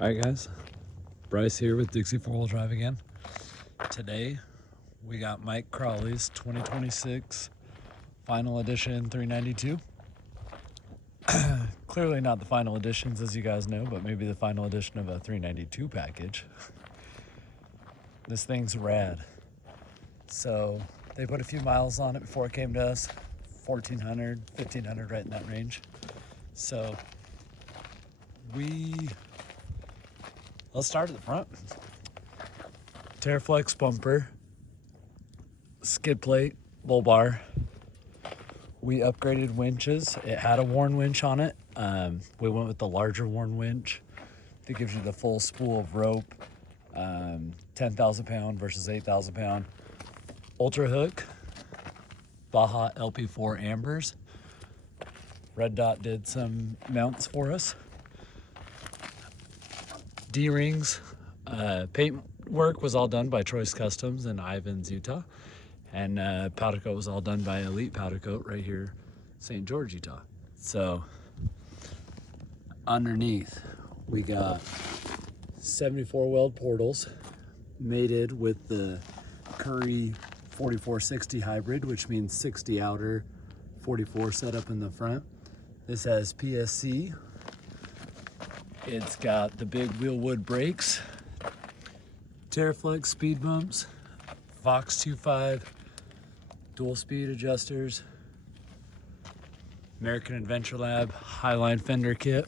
Alright guys, Bryce here with Dixie 4-wheel drive again. Today we got Mike Crawley's 2026 final edition 392. Clearly not the final editions as you guys know, but maybe the final edition of a 392 package. This thing's rad. So they put a few miles on it before it came to us, 1,400, 1,500, right in that range. So let's start at the front. Teraflex bumper, skid plate, bull bar. We upgraded winches. It had a worn winch on it. We went with the larger worn winch that gives you the full spool of rope, 10,000 pound versus 8,000 pound. Ultra hook, Baja LP4 ambers. Red Dot did some mounts for us. D-rings, paint work was all done by Troy's Customs in Ivins, Utah. And powder coat was all done by Elite Powder Coat right here, St. George, Utah. So underneath, we got 74 Weld Portals mated with the Currie 4460 hybrid, which means 60 outer, 44 setup in the front. This has PSC. It's got the big wheel wood brakes, Teraflex speed bumps, Vox 2.5, dual speed adjusters, American Adventure Lab Highline fender kit.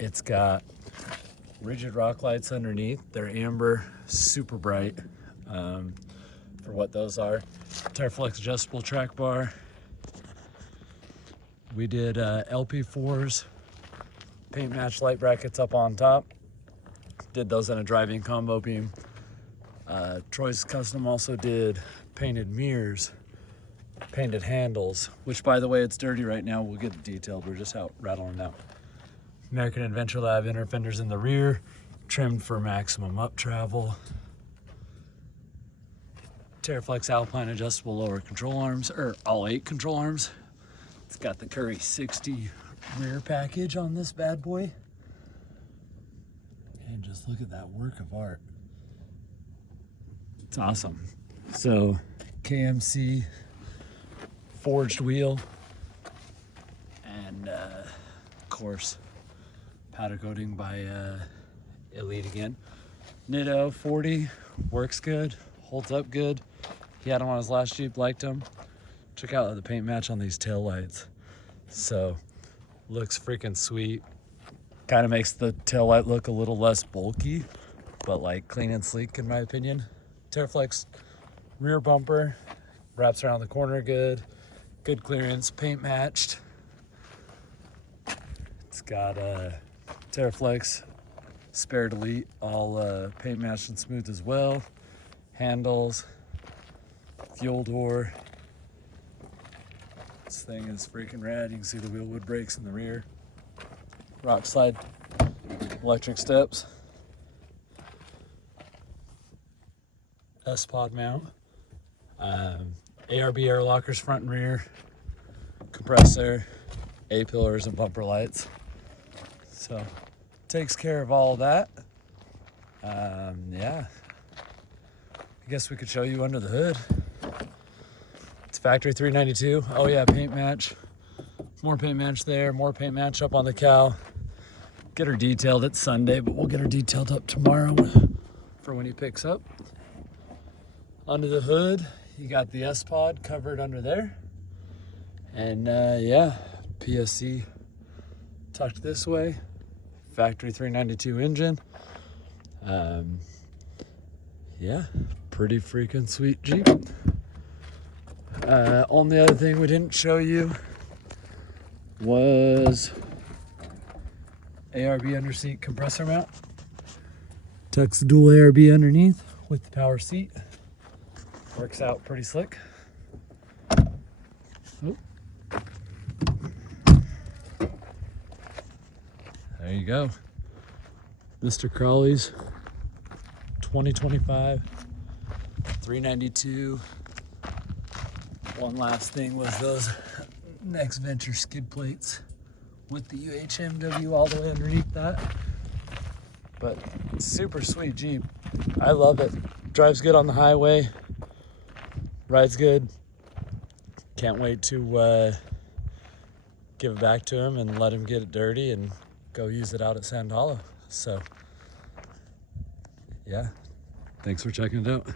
It's got rigid rock lights underneath. They're amber, super bright for what those are. Teraflex adjustable track bar. We did LP4s. Paint match light brackets up on top. Did those in a driving combo beam. Troy's Custom also did painted mirrors, painted handles, which by the way, it's dirty right now. We'll get it detailed. We're just out rattling out. American Adventure Lab inner fenders in the rear, trimmed for maximum up travel. Teraflex Alpine adjustable lower control arms, or all 8 control arms. It's got the Currie 60 rear package on this bad boy. And just look at that work of art. It's awesome. So KMC forged wheel, and of course powder coating by Elite again. Nitto 40 works good, holds up good. He had him on his last Jeep, liked him. Check out the paint match on these tail lights. So looks freaking sweet. Kind of makes the tail light look a little less bulky, but like clean and sleek in my opinion. Teraflex rear bumper, wraps around the corner good, good clearance, paint matched. It's got Teraflex spare delete, all paint matched and smooth as well. Handles, fuel door. This thing is freaking rad. You can see the wheel wood brakes in the rear. Rock slide electric steps. SPOD mount. ARB air lockers front and rear. Compressor. A-pillars and bumper lights. So takes care of all of that. Yeah. I guess we could show you under the hood. It's factory 392. Oh yeah, paint match. More paint match there, more paint match up on the cow. Get her detailed. It's Sunday, but we'll get her detailed up tomorrow for when he picks up. Under the hood, you got the SPOD covered under there. And yeah, PSC tucked this way. Factory 392 engine. Yeah, pretty freaking sweet Jeep. Only other thing we didn't show you was ARB underseat compressor mount. Tucks the dual ARB underneath with the power seat. Works out pretty slick. Oh. There you go. Mr. Crawley's 2025 392. One last thing was those Next Venture skid plates with the UHMW all the way underneath that. But super sweet Jeep. I love it. Drives good on the highway. Rides good. Can't wait to give it back to him and let him get it dirty and go use it out at Sand Hollow. So, yeah. Thanks for checking it out.